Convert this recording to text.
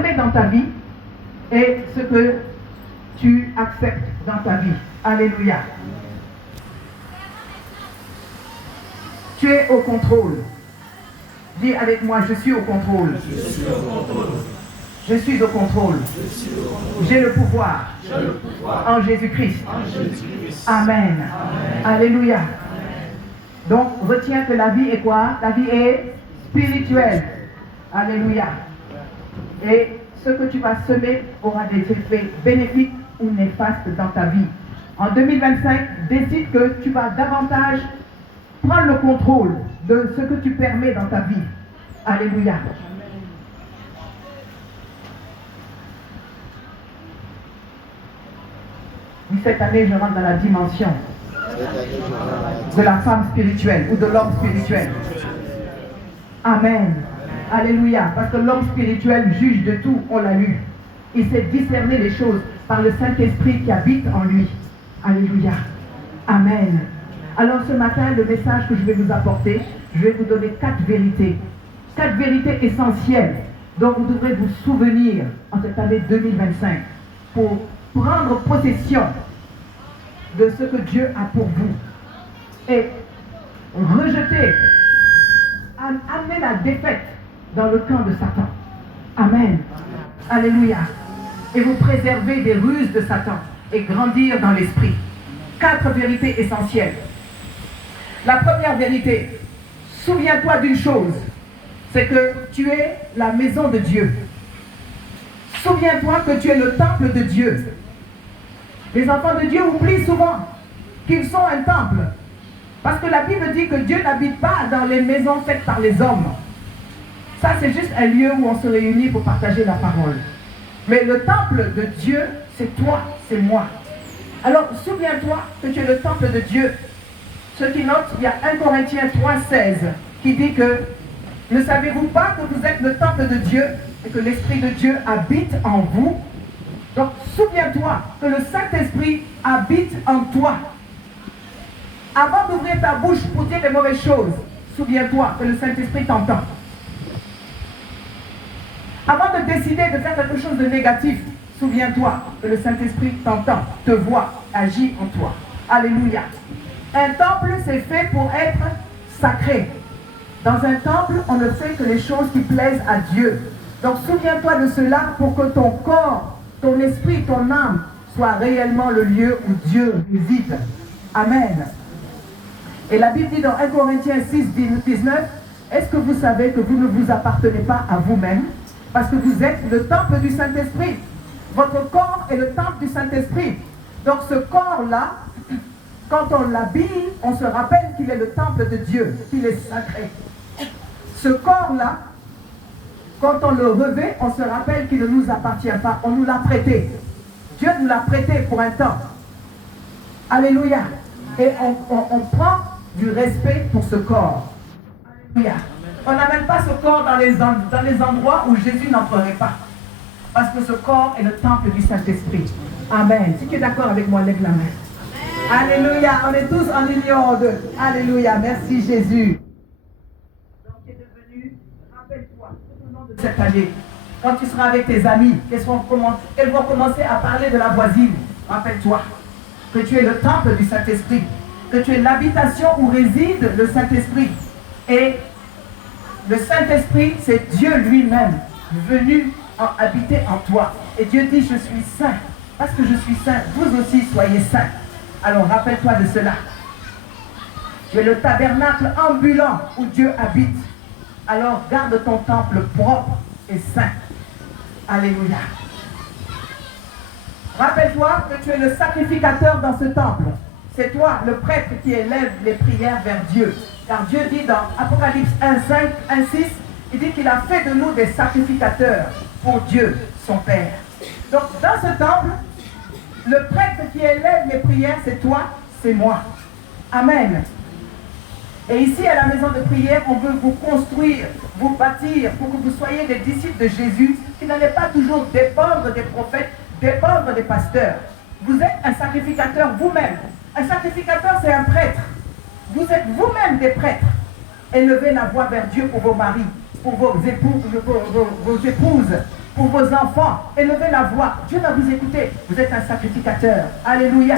mets dans ta vie et ce que tu acceptes dans ta vie. Alléluia. Tu es au contrôle. Dis avec moi, je suis au contrôle. Je suis au contrôle. Je suis au contrôle. J'ai le pouvoir. En Jésus-Christ. Amen. Alléluia. Donc, retiens que la vie est quoi? La vie est spirituelle. Alléluia. Et ce que tu vas semer aura des effets bénéfiques ou néfastes dans ta vie. En 2025, décide que tu vas davantage prendre le contrôle de ce que tu permets dans ta vie. Alléluia. Cette année, je rentre dans la dimension de la femme spirituelle ou de l'homme spirituel. Amen. Alléluia. Parce que l'homme spirituel juge de tout, on l'a lu. Il sait discerner les choses par le Saint-Esprit qui habite en lui. Alléluia. Amen. Alors ce matin, le message que je vais vous apporter, je vais vous donner 4 vérités. 4 vérités essentielles dont vous devrez vous souvenir en cette année 2025 pour prendre possession de ce que Dieu a pour vous et rejeter, amener la défaite dans le camp de Satan. Amen. Alléluia. Et vous préserver des ruses de Satan et grandir dans l'esprit. 4 vérités essentielles. La première vérité, souviens-toi d'une chose, c'est que tu es la maison de Dieu. Souviens-toi que tu es le temple de Dieu. Les enfants de Dieu oublient souvent qu'ils sont un temple. Parce que la Bible dit que Dieu n'habite pas dans les maisons faites par les hommes. Ça, c'est juste un lieu où on se réunit pour partager la parole. Mais le temple de Dieu, c'est toi, c'est moi. Alors, souviens-toi que tu es le temple de Dieu. Ceux qui notent, il y a 1 Corinthiens 3,16 qui dit que ne savez-vous pas que vous êtes le temple de Dieu et que l'Esprit de Dieu habite en vous? Donc, souviens-toi que le Saint-Esprit habite en toi. Avant d'ouvrir ta bouche pour dire les mauvaises choses, souviens-toi que le Saint-Esprit t'entend. Avant de décider de faire quelque chose de négatif, souviens-toi que le Saint-Esprit t'entend, te voit, agit en toi. Alléluia. Un temple, c'est fait pour être sacré. Dans un temple, on ne fait que les choses qui plaisent à Dieu. Donc, souviens-toi de cela pour que ton corps, ton esprit, ton âme soit réellement le lieu où Dieu réside. Amen. Et la Bible dit dans 1 Corinthiens 6, 19, est-ce que vous savez que vous ne vous appartenez pas à vous-même? Parce que vous êtes le temple du Saint-Esprit. Votre corps est le temple du Saint-Esprit. Donc ce corps-là, quand on l'habille, on se rappelle qu'il est le temple de Dieu, qu'il est sacré. Ce corps-là, quand on le revêt, on se rappelle qu'il ne nous appartient pas. On nous l'a prêté. Dieu nous l'a prêté pour un temps. Alléluia. Et on prend du respect pour ce corps. Alléluia. On n'amène pas ce corps dans les endroits où Jésus n'entrerait pas. Parce que ce corps est le temple du Saint-Esprit. Amen. Si tu es d'accord avec moi, lève la main. Alléluia. On est tous en union de... Alléluia. Merci Jésus. Donc tu es devenu, rappelle-toi, tout au long de cette année, quand tu seras avec tes amis, qu'elles vont commencer à parler de la voisine. Rappelle-toi que tu es le temple du Saint-Esprit, que tu es l'habitation où réside le Saint-Esprit. Et le Saint-Esprit, c'est Dieu lui-même venu habiter en toi. Et Dieu dit, je suis saint. Parce que je suis saint, vous aussi soyez saints. Alors rappelle-toi de cela. Tu es le tabernacle ambulant où Dieu habite. Alors garde ton temple propre et saint. Alléluia. Rappelle-toi que tu es le sacrificateur dans ce temple. C'est toi, le prêtre, qui élève les prières vers Dieu. Car Dieu dit dans Apocalypse 1:5, 1:6, il dit qu'il a fait de nous des sacrificateurs pour Dieu, son Père. Donc dans ce temple, le prêtre qui élève les prières, c'est toi, c'est moi. Amen. Et ici, à la maison de prière, on veut vous construire, vous bâtir, pour que vous soyez des disciples de Jésus, qui n'allez pas toujours dépendre des prophètes, dépendre des pasteurs. Vous êtes un sacrificateur vous-même. Un sacrificateur, c'est un prêtre. Vous êtes vous-même des prêtres. Élevez la voix vers Dieu pour vos maris, pour vos épouses, pour vos enfants. Élevez la voix. Dieu va vous écouter. Vous êtes un sacrificateur. Alléluia.